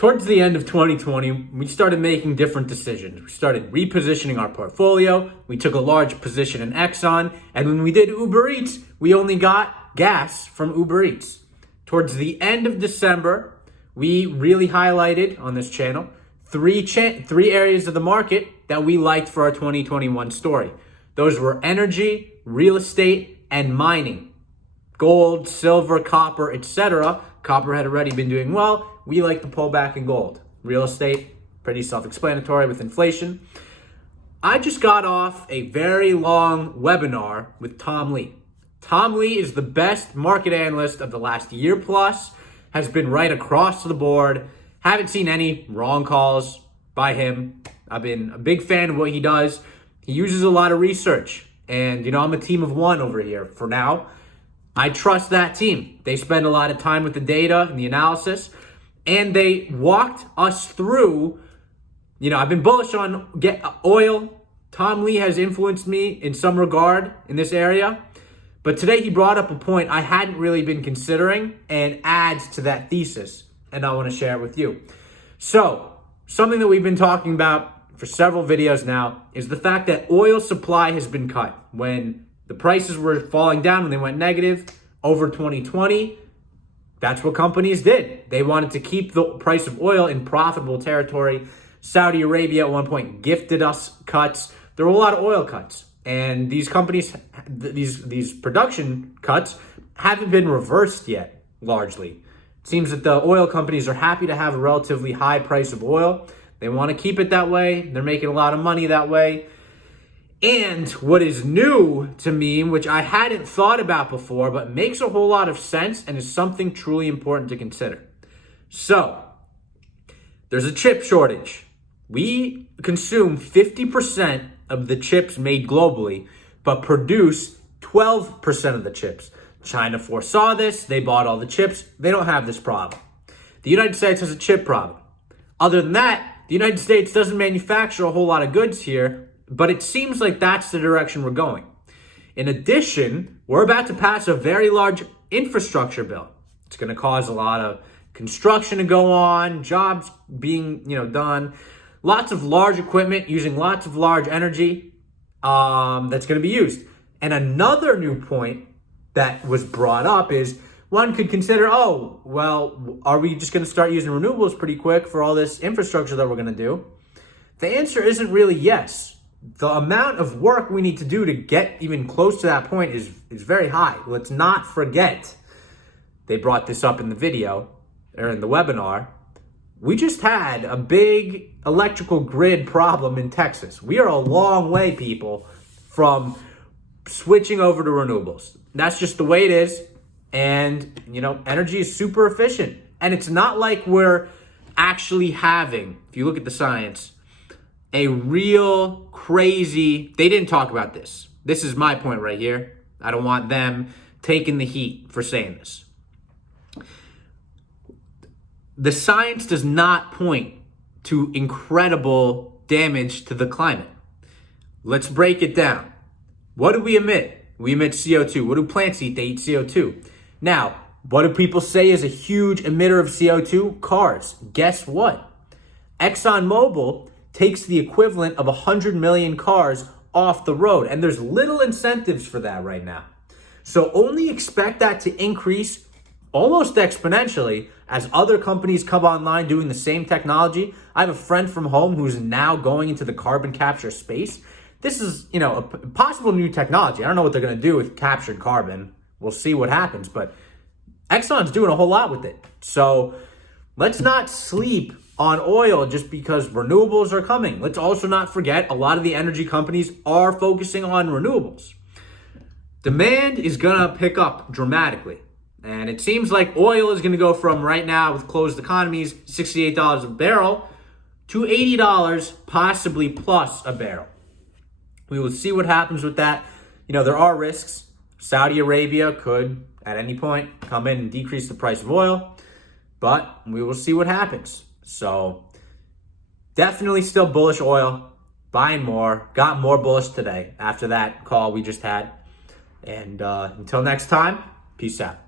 Towards the end of 2020, we started making different decisions. We started repositioning our portfolio. We took a large position in Exxon. And when we did Uber Eats, we only got gas from Uber Eats. Towards the end of December, we really highlighted on this channel three areas of the market that we liked for our 2021 story. Those were energy, real estate, and mining. Gold, silver, copper, etc. Copper had already been doing well. We like the pullback in gold. Real estate, pretty self-explanatory with inflation. I just got off a very long webinar with Tom Lee. Tom Lee is the best market analyst of the last year plus, has been right across the board. Haven't seen any wrong calls by him. I've been a big fan of what he does. He uses a lot of research. And, I'm a team of one over here for now. I trust that team. They spend a lot of time with the data and the analysis. And they walked us through, I've been bullish on oil. Tom Lee has influenced me in some regard in this area. But today he brought up a point I hadn't really been considering and adds to that thesis. And I want to share it with you. So, something that we've been talking about for several videos now is the fact that oil supply has been cut. When the prices were falling down, when they went negative over 2020, that's what companies did. They wanted to keep the price of oil in profitable territory. Saudi Arabia at one point gifted us cuts. There were a lot of oil cuts. And these companies, these production cuts haven't been reversed yet, largely. It seems that the oil companies are happy to have a relatively high price of oil. They want to keep it that way. They're making a lot of money that way. And what is new to me, which I hadn't thought about before, but makes a whole lot of sense and is something truly important to consider. So, there's a chip shortage. We consume 50% of the chips made globally, but produce 12% of the chips. China foresaw this. They bought all the chips. They don't have this problem. The United States has a chip problem. Other than that, the United States doesn't manufacture a whole lot of goods here, but it seems like that's the direction we're going. In addition, we're about to pass a very large infrastructure bill. It's going to cause a lot of construction to go on, jobs being, done, lots of large equipment using lots of large energy that's going to be used. And another new point that was brought up is one could consider, are we just going to start using renewables pretty quick for all this infrastructure that we're going to do? The answer isn't really yes. The amount of work we need to do to get even close to that point is very high. Let's not forget, they brought this up in the video, or in the webinar, we just had a big electrical grid problem in Texas. We are a long way, people, from switching over to renewables. That's just the way it is. And, energy is super efficient. And it's not like we're actually having, if you look at the science, a real crazy, they didn't talk about this. This is my point right here. I don't want them taking the heat for saying this. The science does not point to incredible damage to the climate. Let's break it down. What do we emit? We emit CO2. What do plants eat? They eat CO2. Now, what do people say is a huge emitter of CO2? Cars. Guess what? ExxonMobil takes the equivalent of 100 million cars off the road, and there's little incentives for that right now. So only expect that to increase almost exponentially as other companies come online doing the same technology. I have a friend from home who's now going into the carbon capture space. This is, a possible new technology. I don't know what they're going to do with captured carbon. We'll see what happens, but Exxon's doing a whole lot with it. So let's not sleep on oil just because renewables are coming. Let's also not forget a lot of the energy companies are focusing on renewables. Demand is going to pick up dramatically. And it seems like oil is going to go from right now with closed economies, $68 a barrel, to $80 possibly plus a barrel. We will see what happens with that. There are risks. Saudi Arabia could, at any point, come in and decrease the price of oil. But we will see what happens. So, definitely still bullish oil. Buying more. Got more bullish today after that call we just had. And until next time, peace out.